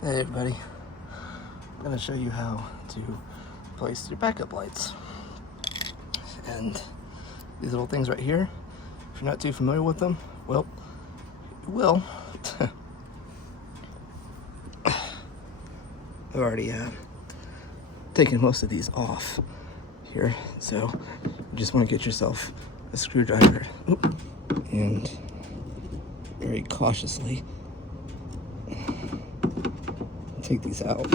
Hey everybody, I'm going to show you how to place your backup lights. And these little things right here, if you're not too familiar with them, well, you will. I've already taken most of these off here, so you just want to get yourself a screwdriver and very cautiously take these out.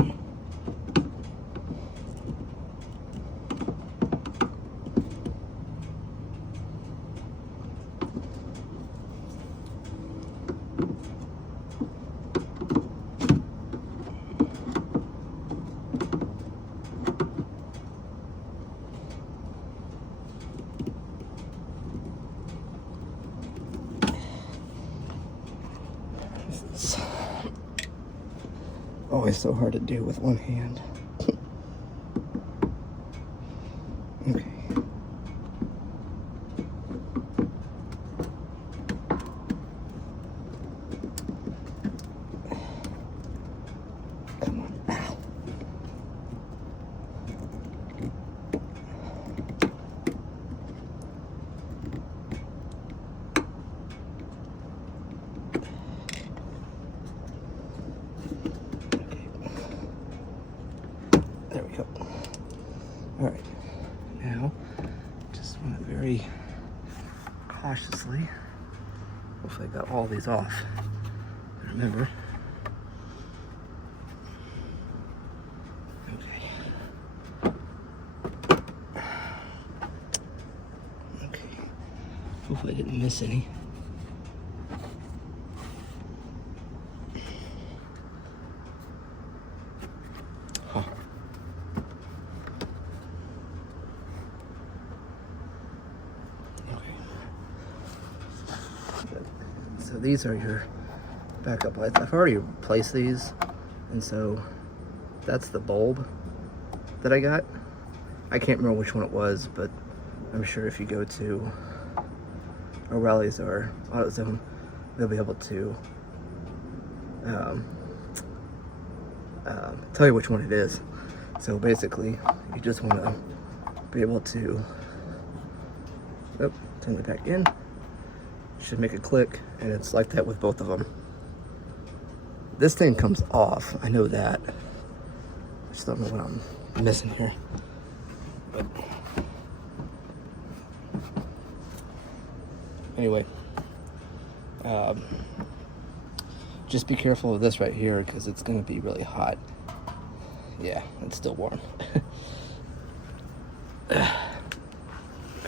It's always so hard to do with one hand. Okay. Come on. Ow. There we go. All right, now just want to very cautiously, hopefully I got all these off. Remember, okay. Hopefully I didn't miss any. Huh. So these are your backup lights. I've already replaced these, and so that's the bulb that I got. I can't remember which one it was, but I'm sure if you go to O'Reilly's or AutoZone, they'll be able to tell you which one it is. So basically, you just want to be able to turn it back in. Should make a click, and it's like that with both of them. This thing comes off, I know that. I just don't know what I'm missing here. But anyway, just be careful of this right here because it's going to be really hot. Yeah, it's still warm.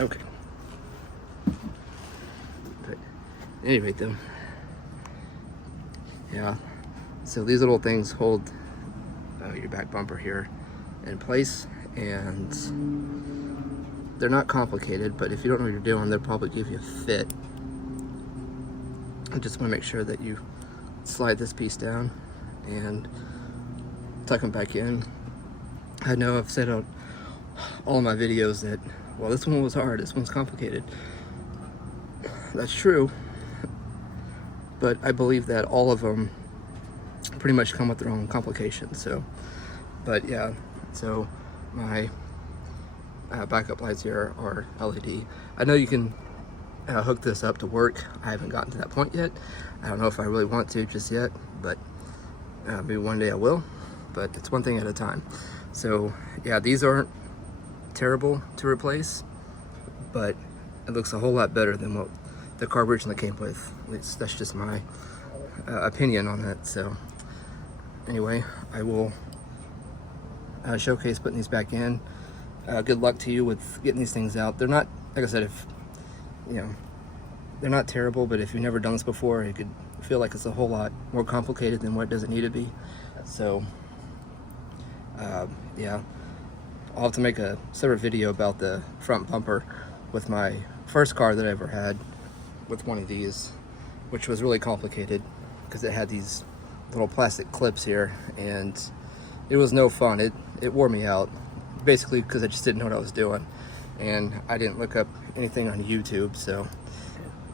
Okay. But at any rate, though, yeah. So these little things hold your back bumper here in place, and they're not complicated, but if you don't know what you're doing, they'll probably give you a fit. I just want to make sure that you slide this piece down and tuck them back in. I know I've said on all of my videos that, well, this one was hard, this one's complicated. That's true, but I believe that all of them pretty much come with their own complications. So, but yeah, so my backup lights here are LED. I know you can hook this up to work. I haven't gotten to that point yet. I don't know if I really want to just yet, but maybe one day I will, but it's one thing at a time. So yeah, these aren't terrible to replace, but it looks a whole lot better than what the car originally came with. At least that's just my opinion on that. So anyway, I will showcase putting these back in. Good luck to you with getting these things out. They're not, like I said, if you know, they're not terrible, but if you've never done this before, it could feel like it's a whole lot more complicated than what it doesn't need to be. So yeah, I'll have to make a separate video about the front bumper with my first car that I ever had with one of these, which was really complicated because it had these little plastic clips here, and it was no fun. It wore me out, basically because I just didn't know what I was doing, and I didn't look up anything on YouTube. So,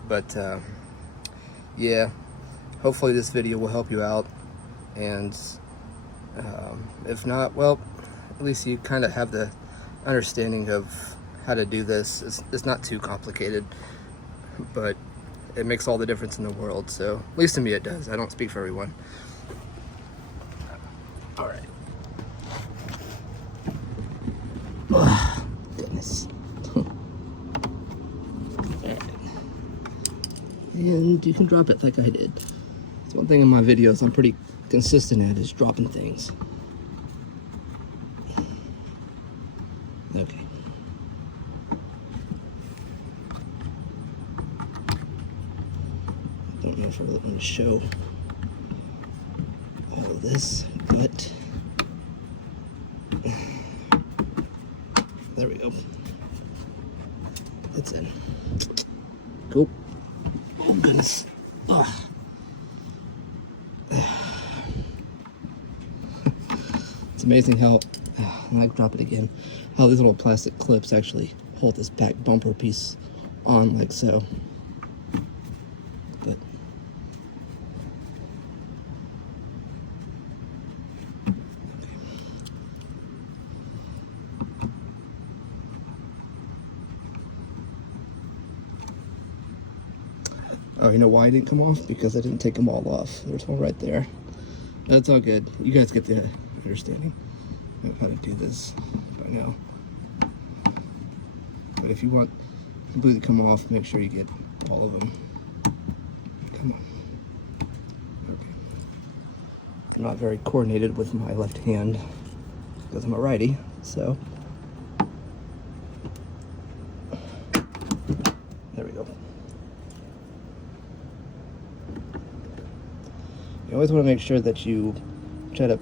but yeah, hopefully this video will help you out, and If not, well, at least you kind of have the understanding of how to do this. It's not too complicated, but it makes all the difference in the world. So at least to me it does. I don't speak for everyone. All right. Oh, goodness. All right. And you can drop it like I did. It's one thing in my videos I'm pretty consistent at is dropping things. Okay. I don't know if I really want to show all of this, but there we go. It's in. Cool. Oh goodness. Oh. It's amazing how, I drop it again, how these little plastic clips actually hold this back bumper piece on like so. But oh, you know why I didn't come off? Because I didn't take them all off. There's one right there. That's all good. You guys get the understanding of how to do this by now. But if you want to completely come off, make sure you get all of them. Come on. Okay. I'm not very coordinated with my left hand because I'm a righty, so there we go. You always want to make sure that you try to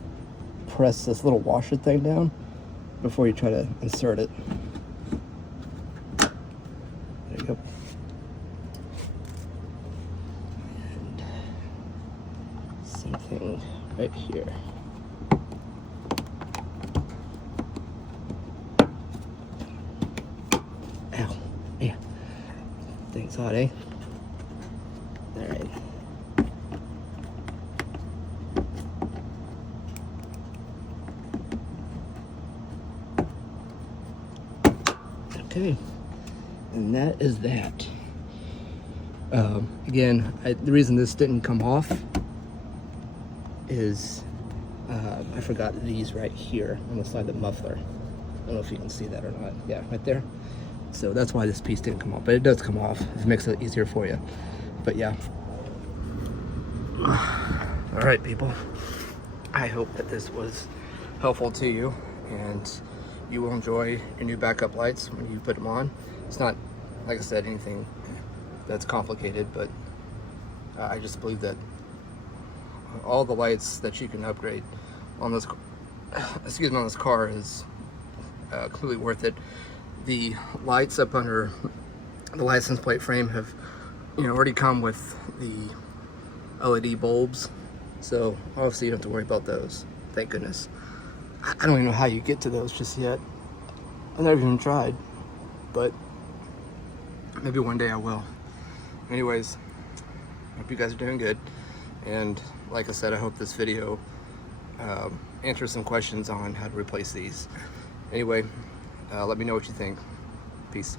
press this little washer thing down before you try to insert it. There you go. And something right here. Ow. Yeah. Thing's hot, eh? Alright. Okay, and that is that. Again, the reason this didn't come off is I forgot these right here on the side of the muffler. I don't know if you can see that or not. Yeah, right there. So that's why this piece didn't come off, but it does come off. It makes it easier for you. But yeah. All right, people. I hope that this was helpful to you, and you will enjoy your new backup lights when you put them on. It's not, like I said, anything that's complicated, but I just believe that all the lights that you can upgrade on this, on this car is completely worth it. The lights up under the license plate frame have, already come with the LED bulbs, so obviously you don't have to worry about those. Thank goodness. I don't even know how you get to those just yet. I've never even tried, but maybe one day I will. Anyways, hope you guys are doing good. And like I said, I hope this video answers some questions on how to replace these. Anyway, let me know what you think. Peace.